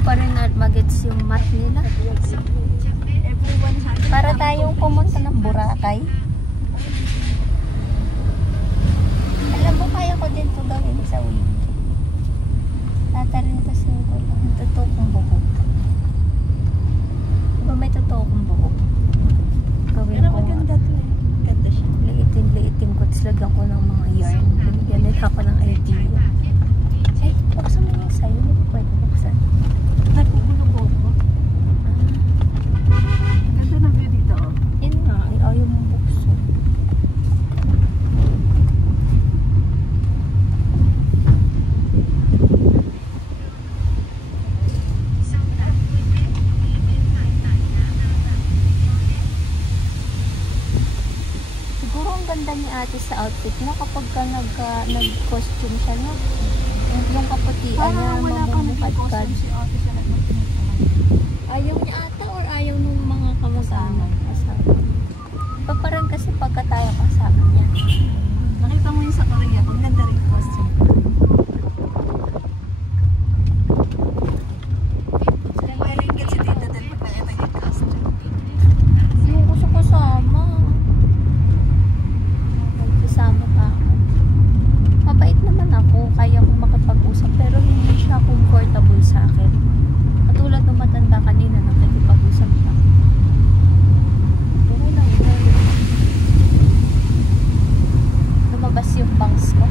pa rin magets yung mat nila. Para tayong pumunta ng Boracay. Alam mo, kaya ko din ito gawin sa week. Tatarintasin ko lang. Totoo kong buhok. Diba may totoo kong buhok? Gawin ko nga. Ganda siya. Liitin ko. Tapos lagyan ko ng mga yarn. Binigyan nila ako ng idea. Ay, buksan mo yung sayo. Hindi ko pwede buksan. Nagpupulong ko. Ganda na view dito. Yun nga. Ayaw mong buksan. Ganda ni ate sa outfit mo kapag ka nag-costume siya, no? Yung kaputian niya, mamumukad-kad. Ayaw niya ata or ayaw nung mga kamasama? Parang kasi pagka tayo kasama niya. Nakita mo yun sa Korea, kung ganda rin costume. May rin kasi dito dahil pag nakita yung costume. Yung gusto ko sama. Sama pa ako. Mabait naman ako, kaya kong makipag-usap pero hindi siya comfortable sa akin. Katulad ng matanda kanina nakikipag-usap siya. Pero lang, lumabas yung bangs ko.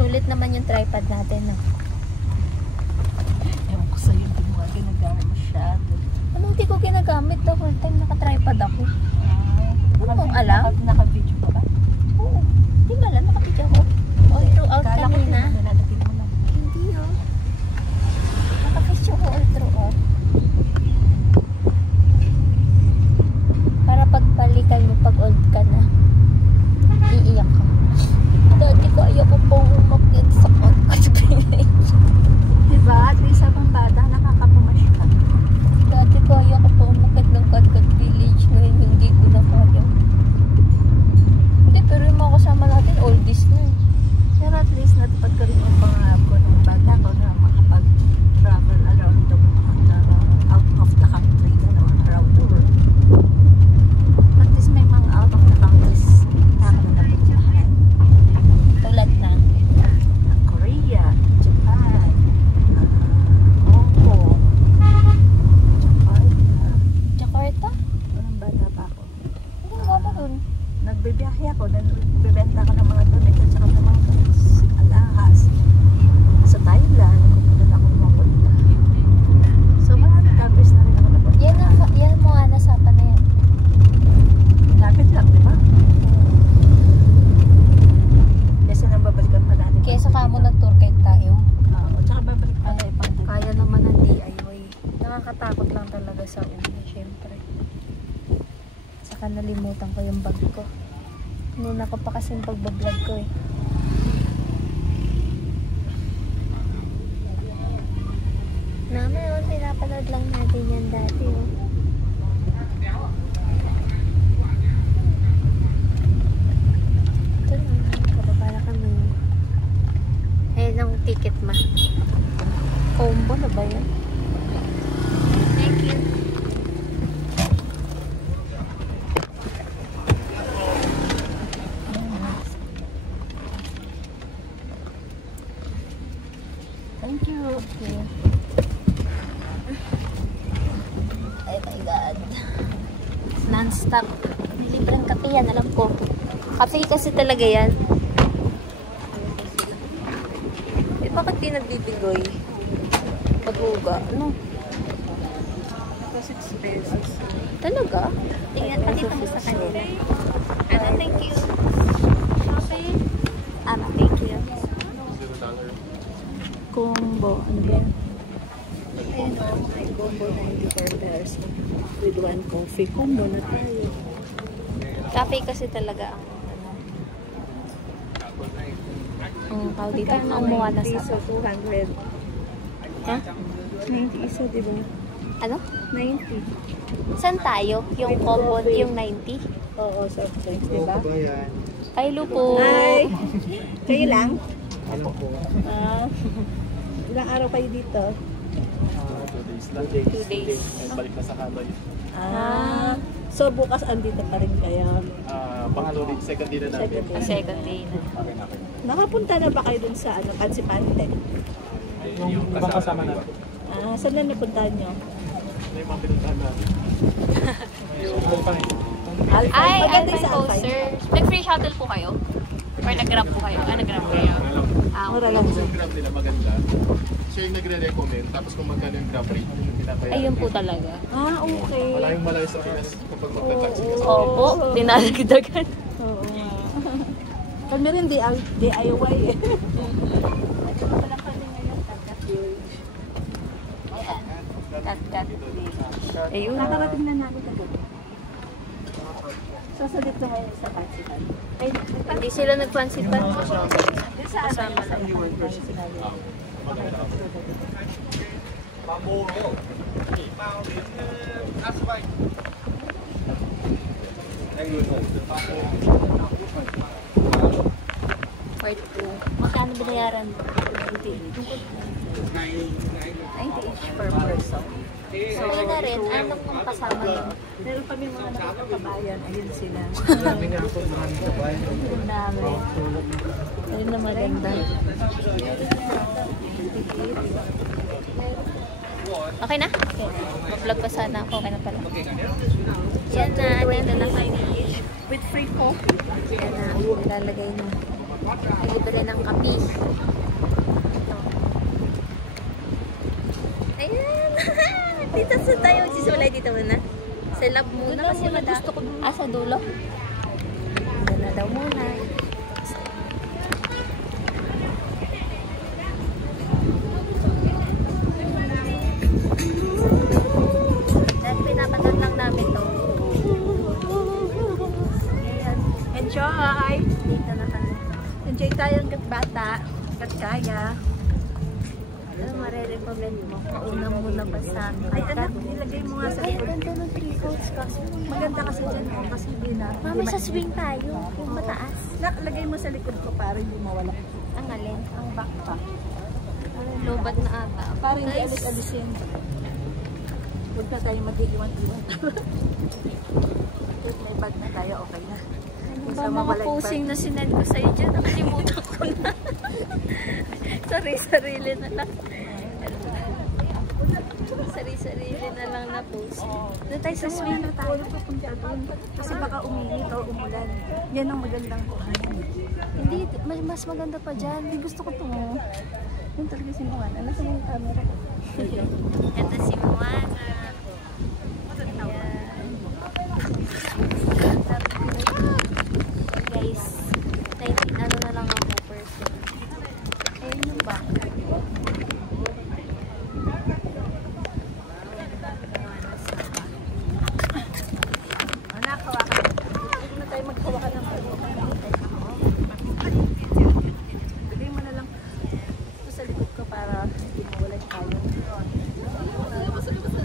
Sulit naman yung tripod natin, no? Ewan ko sa'yo, hindi mo nga ginagamit masyado. Ano, hindi ko ginagamit the whole time naka-tripod ako. Ano mong alam? Naka-video ka ba? Oo. Hindi ba lang, naka-video ako. All throughout kanina. Hindi, oh. Naka-video ko all throughout. Para pagbalikan mo pag old ka na, iiyak ka. Dati ko ayoko pong umakit sa Concord Village. Diba? At least habang bata, nakakapumash ka. Dati ko ayoko pong umakit ng Concord Village. Ngayon hindi ko na kaya. Hindi, pero yung mga kasama natin, oldies na. Pero at least natupad ko rin yung pangarap ko ng bata ko na makapag-travel around the out of the country, around the world. At least may mga out of the countries na ako napuntahan. Tulad na Korea, Japan, Hong Kong, Jakarta? Walang bata pa ako. Ano nga ba dun? Nagbibiyahe ako, nagbibenta ko ng mga donate at saka ng mga alahas. Sa Thailand, kung na ako mapunta. So maraming countries na rin ako napunta. Yan mo nga, nasapa na yan. Lapit lang, di ba? Kasi nang babalikan pa natin. Kaya saka mo nag-tour kahit tayo. At saka babalik pa tayo pang Kaya naman ng DIY. Nakakatakot lang talaga sa una, syempre. Saka nalimutan ko yung bag ko. Nuna ko pa kasi yung pagbablog ko eh. Naman, pinapanood lang natin yan dati oh. Ito na, kababa na kami. Ayan ang ticket ma. Combo na ba yan? Thank you. Thank you. Okay. Ay my God. Non-stop. Libreng kape yan, alam ko. Kape kasi talaga yan. Eh, bakit di nagbibigoy? Pag-uga. Ano? Ito 6 pesos. Talaga? Tingnan, pakita mo sa kanila. Ano, thank you. Kape? Ano, thank you. Combo. Ano ba? Ayun o, may combo 94 pesos with 1 coffee. Combo na tayo. Cafe kasi talaga ang tawag dito, ang muwa na sa 200. ha? 90 isa, di ba? Ano? 90. Saan tayo? Yung common, yung 90? Oo, soft drinks, di ba? Ay, lupo. Hi! Kayo lang? Alam po. Ilang araw kayo dito? 2 days lang. 2 days. And balik na sa Hanoi. So bukas andito pa rin kayo. Pangalo din, second day na namin. Second day na. Okay na kayo. Nakapunta na ba kayo dun sa Pansipante? Yung ibang kasama natin. Saan na napuntahan nyo? Yung mga pinuntahan natin. Yung Alpine. Ay, Maganda Alpine sa Alpine. Coaster. Nag-free shuttle po kayo? Or nag-grab po kayo? Nag-grab kayo. Mura lang. Tapos yung grab nila maganda. Siya yung nagre-recommend. Tapos kung magkano yung grab rate, yung pinapayaran. Ayun po talaga. Okay. Malayong malayo sa Pinas kapag magta-taxi ka sa Opo, dinadagdagan. Oo nga. Kami rin DIY eh. Kat. Ayun. Nakarating na namin agad. Sasalit na ngayon sa Pansipan. Hindi sila nag-fancy pa. Kasama lang. Part 2. Magkano binayaran mo? 90 each per person. So, yun na rin. Anong kung kasama yun? Meron kami mga nakakabayan. Ayun sila. Ang dami. Ayun na maganda. Okay na? Okay. Mag-vlog pa sana ako. Okay na pala. Yan na. Dito na kami. With free coffee. Yan na. Nilalagay na. Bibili ng kapi. Ayan. Dito sa tayo. Sisulay dito muna. Sa lab muna kasi gusto ko. Sa dulo? Doon na daw muna. Dahil pinapanood lang namin to. Enjoy! Dito na kami. Enjoy tayong bata. Kaya. Ano marirecommend mo? Una muna ba sa amin? Ay anak, nilagay mo nga sa Ay, likod. ganda ng 3 coats kasi. Maganda kasi dyan oh, kasi hindi na. Mami, sa swing tayo. Yung mataas. Nakalagay mo sa likod ko para hindi mawala. Ang alin? Ang backpack. Lobat na ata. Para hindi Guys, alis-alisin. Huwag na tayo mag-iwan-iwan. May bag na tayo, okay na. Ano ba mga posing na sinend ko sa'yo dyan? Nakalimutan ko na. Sarili na lang. Sarili na lang na post. Doon tayo sa swing. na tayo pupunta doon. Kasi baka uminit o umulan. Yan ang magandang kuhanan. Hindi, mas maganda pa dyan. Hindi gusto ko ito. Yung talaga si Moana. Nasa yung camera ko. Ito si Moana. Guys, 19 ano na lang ako person. Ayun yung ba? Anak, hawakan. Huwag na tayo maghawakan ng pagkakas. Lagay mo na lang ito sa likod ko para hindi mawala tayo.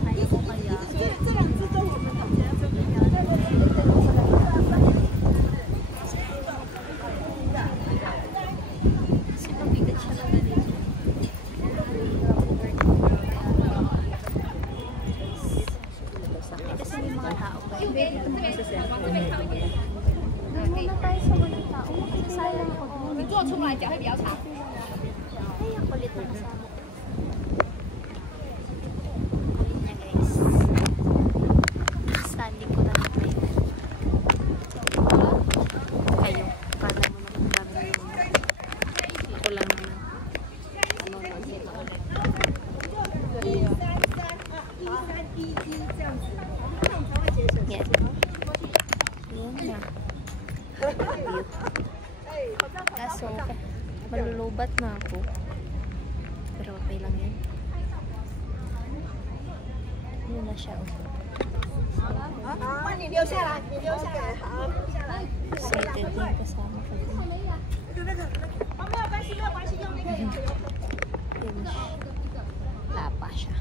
Ayaw ko kaya. Kasi mabigat siya na ganito. Kasi may mga tao pa. Dito mo sa cellphone. Muna tayo sa mga tao. Masasayang ako. Ay, ang kulit na kasama. Kulit niya, guys. Standing ko na lang kayo. Kayo. Kala mo naman dami yung... Ako lang naman. Ano na sila ulit. Yan. Yan na. Kaso, malulubat na ako. Pero okay lang yan. Yun na siya. 你留下来，你留下来，好，留下来。 Excited din kasama ko din. 没有关系，没有关系，用那个。 Yun siya. Wala pa siya.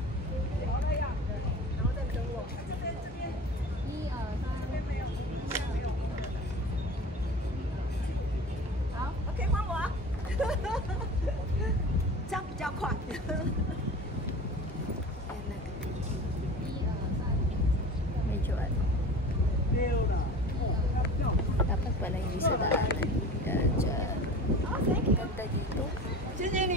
OK， 换我。这样比较快。 Medyo ano. Dapat pala hindi sa daanan. Dahil dyan. Ganda dito. 谢谢你。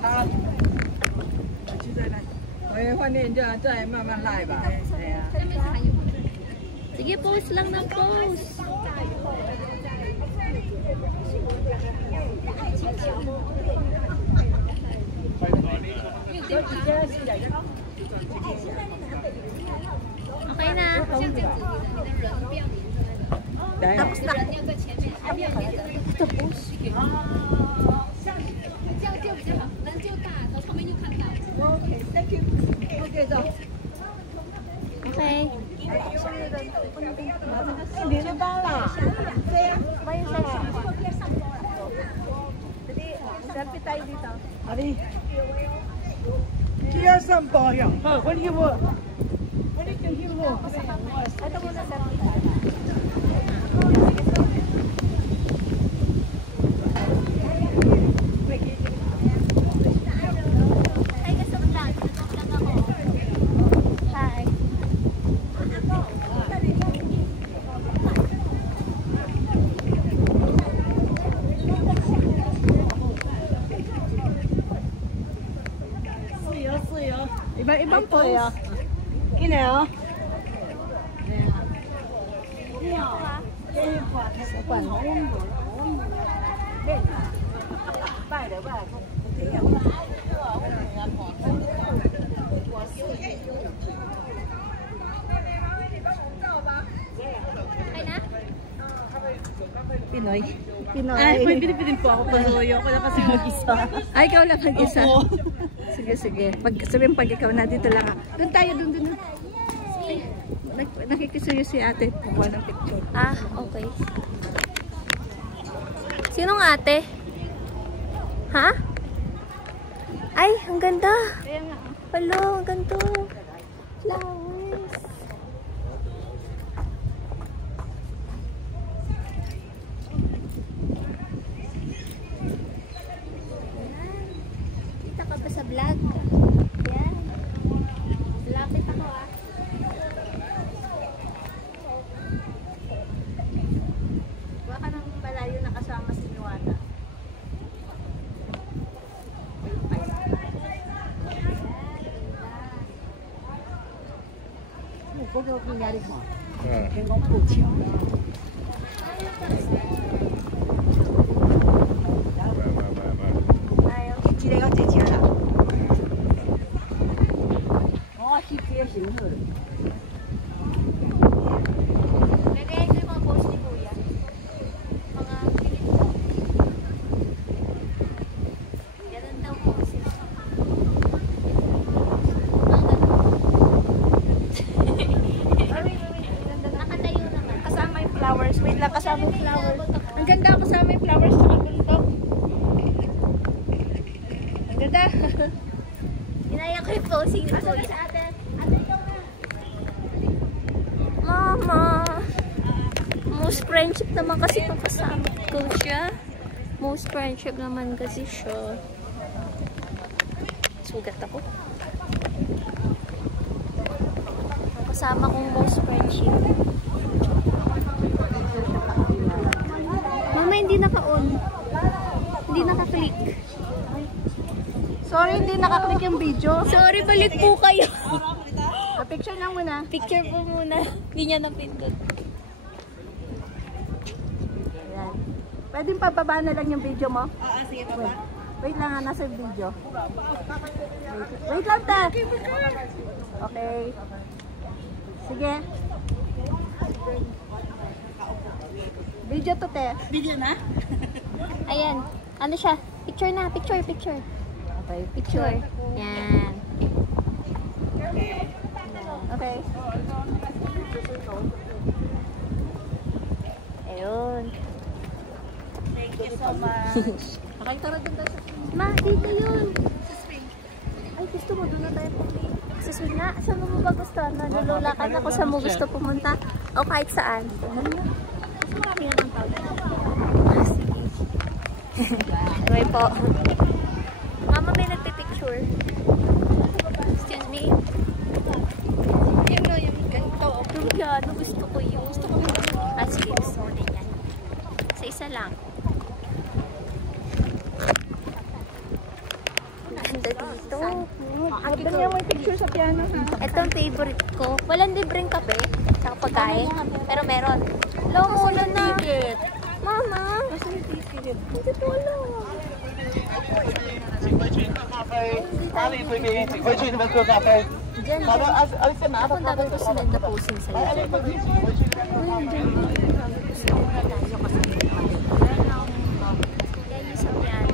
好，去再来。饭店就再慢慢来吧。对呀。 Sige, post lang ng post. Okay na. Tapos na. Tapos. Thank you. Okay, so. Okay. Hindi na ba lang? May session. Selfie tayo dito. Ali. Kaya saan ba yan? Ha, wali mo. Wali kang himo. Ito muna selfie tayo. Hi, kasama lang. Kasama ako. Hi. Iba-ibang pose. Kinayo. Okay na? Pinoy. Pinoy. Ay, pwede po ako. Pasuyo ko na kasi mag-isa. Ay, ikaw lang mag-isa. Oo. Sige, sige. Sabihin pag ikaw na dito lang. Doon tayo, doon. Nakikisuyo si ate. Kukuha ng picture. Ah, okay. Sinong ate? Ha? Ay, ang ganda. Kaya nga. Hello, ang ganda. Flowers. Kita ka ba sa vlog? Yan. Lapit ako ah. Baka nang malayo na kasama si Nuana. Nagaya ko yung mga post ni Kuya. Mga pilit ko. Ganun daw po sila. Nakatayo naman. Kasama yung flowers. Wait lang, kasama yung flowers. Ang ganda, kasama yung flowers sa ganito. Ang ganda. Ginaya ko yung posing ni Asa na Kuya. si ate? Ate, ikaw na. Mama! Most friendship naman kasi itong kasama ko siya. Most friendship naman kasi siya. Sugat ako. Ang kasama kong most friendship. Mama, hindi naka-on. Hindi naka-click. Sorry, hindi nakaklik yung video. Sorry, balik po kayo. Picture lang muna. Picture po muna. Hindi niya napindot. Ayan. Pwedeng pababa na lang yung video mo? Sige, Wait lang ha, nasa yung video. Wait lang, te. Okay. Sige. Video to, te. Video na? Ayan. Ano siya? Picture na, picture. Okay. Picture. Yan. Okay. Ayun. Thank you so much. Okay, tara dun tayo sa Ma, dito yun. swing. Ay, gusto mo, doon na tayo pumunta. Sa swing na? Saan mo ba gusto? Nalululakan ako sa mo gusto pumunta? O kahit saan? Mas marami yan ang tao. Ah, sige. Anyway po. Mama, may nagpipicture. Excuse me. Yung ganito. Yan, gusto ko yun. Ah, sige, gusto ko din yan. Sa isa lang. Ganda dito. Ganda niya may picture sa piano ha. Ito ang favorite ko. Walang libreng kape sa pagkain. Pero meron. Lo, muna na. Mama. Hindi ko alam. 请回去喝咖啡，哪里推给你？请回去你们喝咖啡。 Diyan,好的， diyan. 先拿着 Kung 咖 dapat 啡 ko 走 sunod na posing sa'yo. 哎，你们一起回去。 Yan yung sa piano.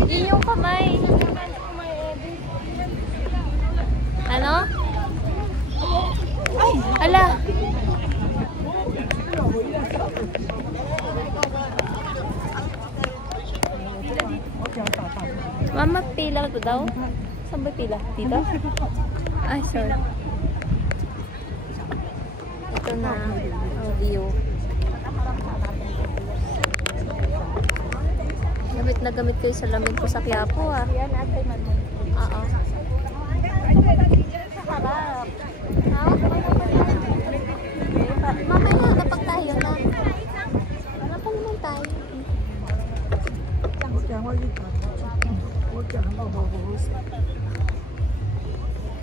Hindi yung kamay. Ano? Ala. Mama, pila to daw? Saan ba pila? Dito? Ay, sorry. Ito na ang view. Gamit na gamit ko yung salamin ko sa Quiapo ah. Yan, atay man mo. Oo. Harap. Mamaya kapag tayo na. Wala pa naman tayo.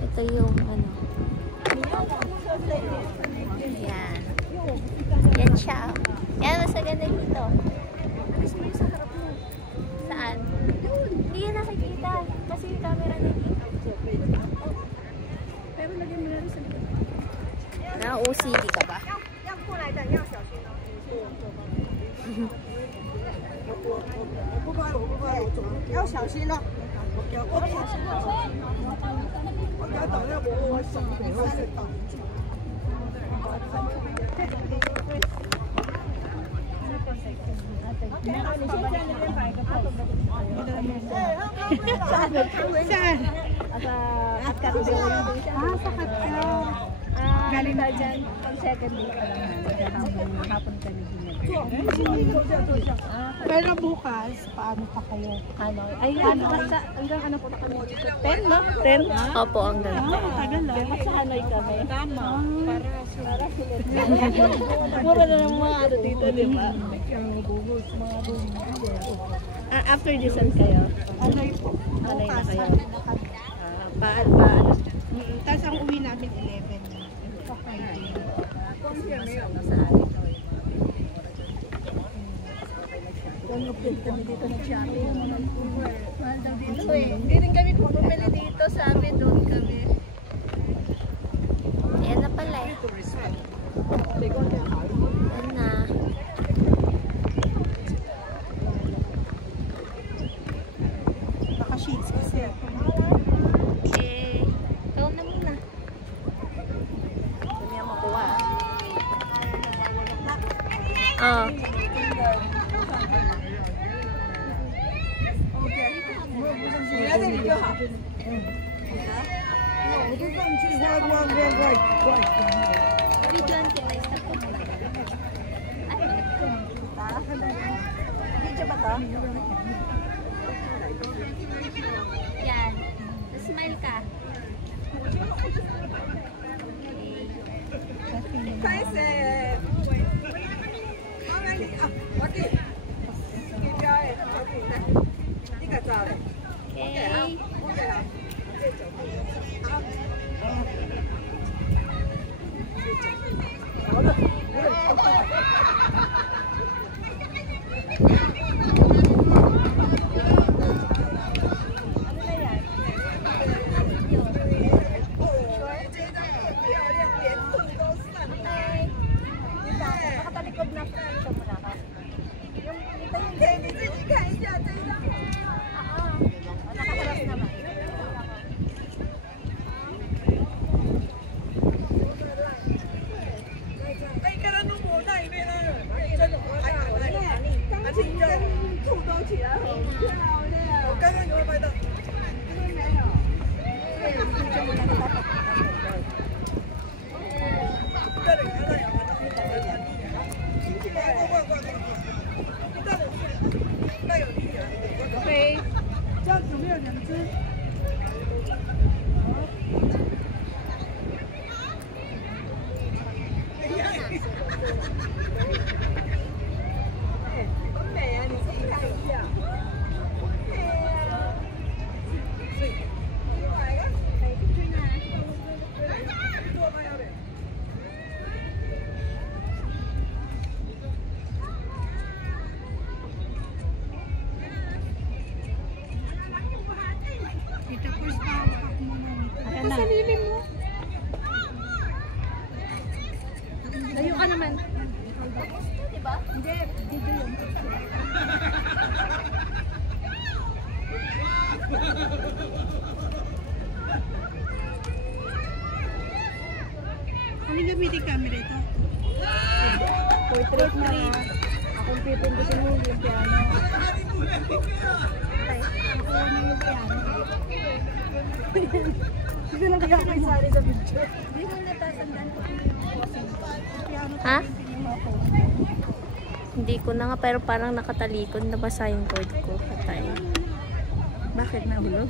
Ito yung ano. Yan. Yan siya. Yan, mas maganda dito. Saan? Hindi yan nakikita. Kasi yung camera na dito. Pero lagyan mo na rin sa likod. Na-OCD ka ba? 要过来的要小心哦。要小心了。Saan? At Katbel. Sa Katbel. Galing na dyan. Pag second day ka lang. Hapon ka na pero bukas, paano pa kayo? Ano? Ay, ano? Hanggang ano po na kami? 10, no? 10? Opo, ang ganda. Tagal lang. At sa Hanoi kami. Tama. Para sulit. Mura na ng mga ano dito, di ba? After this, saan kayo? Hanoi po. Hanoi na kayo. Paano? Tapos ang uwi namin 11. Kami dito nag-shopping. Mahal daw dito eh. Hindi rin kami pumili dito. Sabi doon kami. Ayan na pala eh. Ayan na. Naka-sheets kasi. Okay. Ikaw na muna. Hindi niya makuha. Oh. Video ba to? Yan. Smile ka. Okay. Yan na. Layo ka naman. Diba? Hindi, video yun. Anong gamitin camera ito? Portrait na. Akong pipindusin mo yung piano. Okay. Ako yung piano. Hindi na kaya kayo sari sa video. Hindi mo natatandaan ko yung piano. Ha? Hindi ko na nga, pero parang nakatalikod. Nabasa yung cord ko. Patay. Bakit nahulog?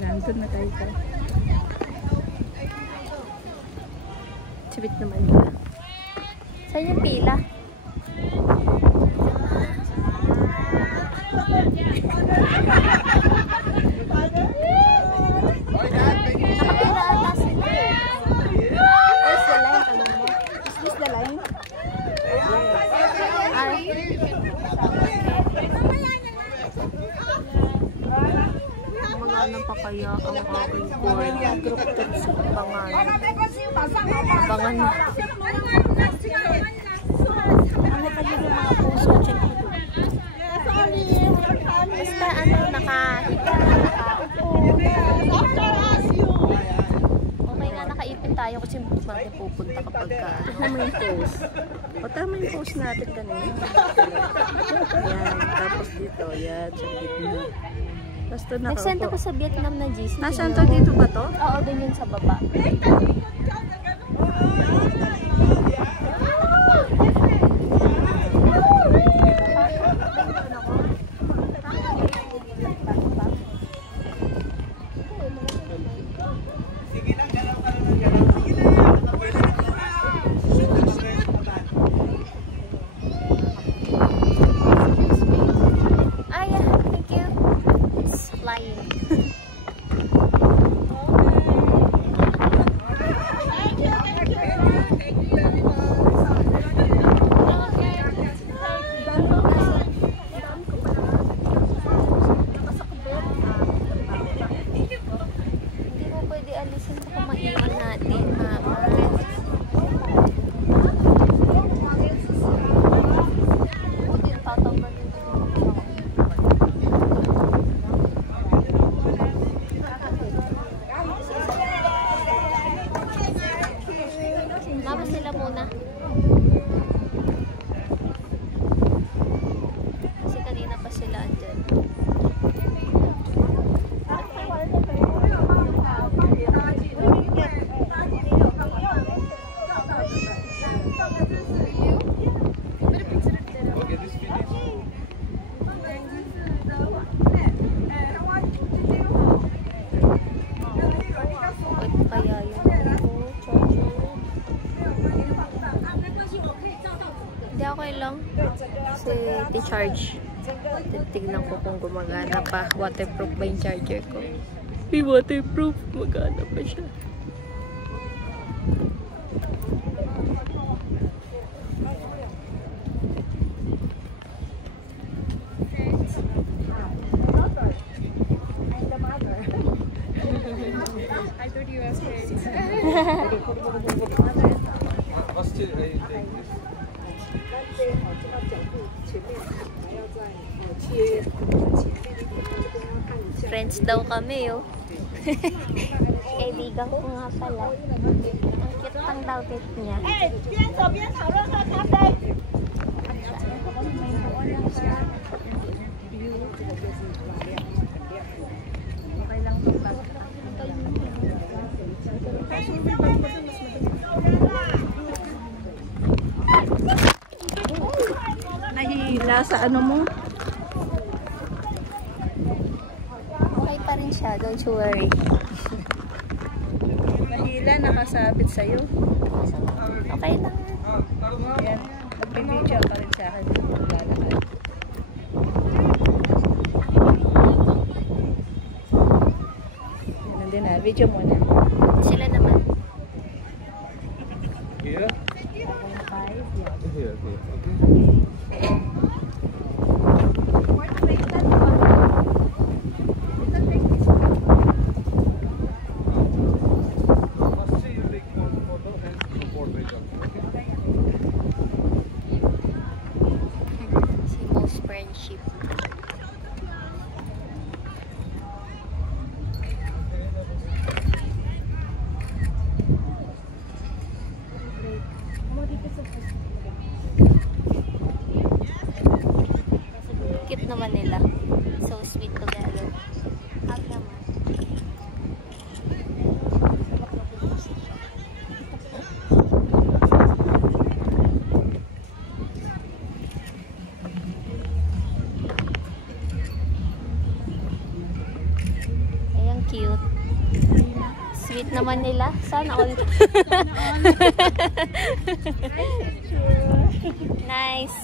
Nandun na tayo pa. Sibit naman yun. Saan yung pila? Nakapila ata sila. Where's the line? Ano mo? Is this the line? Mga pa kaya ang aking cord. Group text sa pangalan. Abangan na. Ano pa yung mga puso? Check ito. Basta ano, nakahiga, nakaupo. Okay nga, nakaipin tayo kasi mas natin pupunta kapag ka. Tama yung pose. O tama yung pose natin kanina. Yan. Tapos dito. Yan. Sa gitna. Tapos doon Nag-send ako sa Vietnam na GC. Nasaan to? Dito ba to? Oo, dun yun sa baba. Ah, yeah. Thank you. It's flying. Hindi mo pwede alisin baka maiwan natin, mama. Buti, tatanggalin din ako. Mama, sila muna. Kasi kanina pa sila andyan. Ito kaya yung charger. Hindi, okay lang. Kasi di-charge. Titignan ko kung gumagana pa. Waterproof ba yung charger ko? May waterproof. Gumagana pa siya. Friends daw kami, oh. Kaibigan ko nga pala. Ang cute ang outfit niya. Okay lang ito. Nahihila sa ano mo? Okay pa rin siya, don't you worry. Nahihila, nakasabit sa'yo. Okay lang. Ayan, nagbibidyo ka rin sa akin. Lalakad. Yan din na, video mo na. Sila naman. Here? Here, okay. Cute. Sweet naman nila. Sana all. Nice.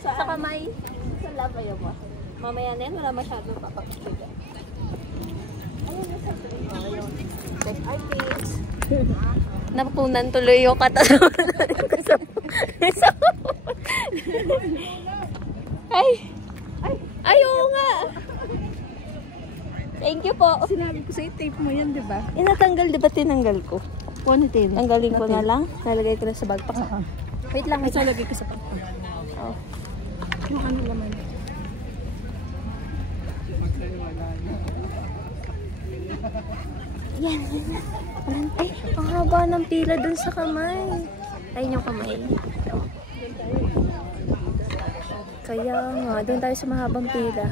Sa kamay. Sa labayo mo. Mamaya na yan, wala masyadong papakita. Ayun na sa check artist. Napunan tuloy yung katawan. Ay! Ay, oo nga! Thank you po. Sinabi ko sa'yo, tape mo yan, di ba? Inatanggal, di ba tinanggal ko? Ponytail. Tanggalin ko na lang. Nalagay ko na sa backpack. Wait lang. Ay, lagay ko sa backpack. Oh. Ano naman? Yan. Ay, ang haba ng pila dun sa kamay. Ayun yung kamay. Kaya nga, dun tayo sa mahabang pila.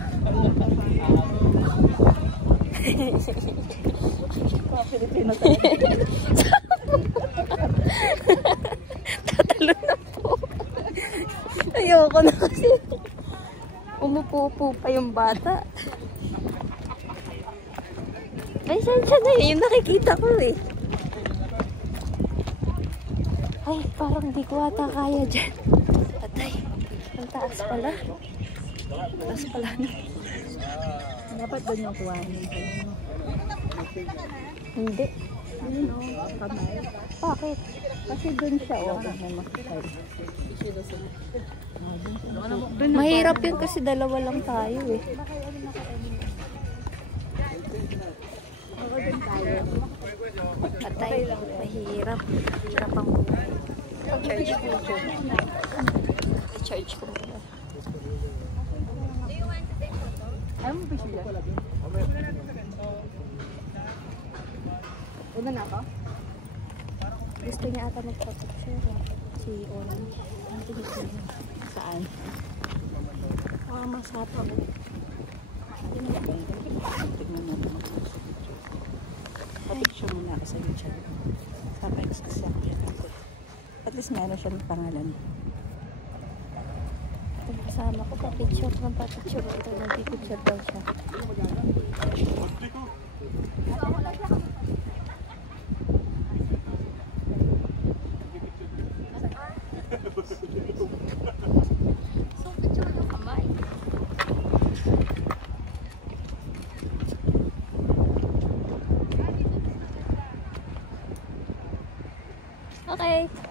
Pilipino tayo. Tatalo na po. Ayoko na kasi. Umupo-upo pa yung bata. Ay, saan siya na yun? Yung nakikita ko eh. Ay, parang di ko ata kaya dyan. Atay, ang taas pala. Taas pala na. Dapat doon yung kuwanin. Hindi. Yun o, kamay. Bakit? Kasi doon siya o. May makikay. Mahirap yun kasi dalawa lang tayo eh. Patay, mahirap. Hirap ang charge ko. I-charge ko muna. Ayaw mo ba siya? Una na ako? Gusto niya ata mag-picture si Oran. Saan? Masapa mo. Tingnan natin. Papicture muna ako sa YouTube. Sa kasi ako yan ako. At least meron siya ng pangalan. Kung kasama ko, papicture ng papicture. Ito, nagpipicture daw siya. So, picture ng kamay. Okay.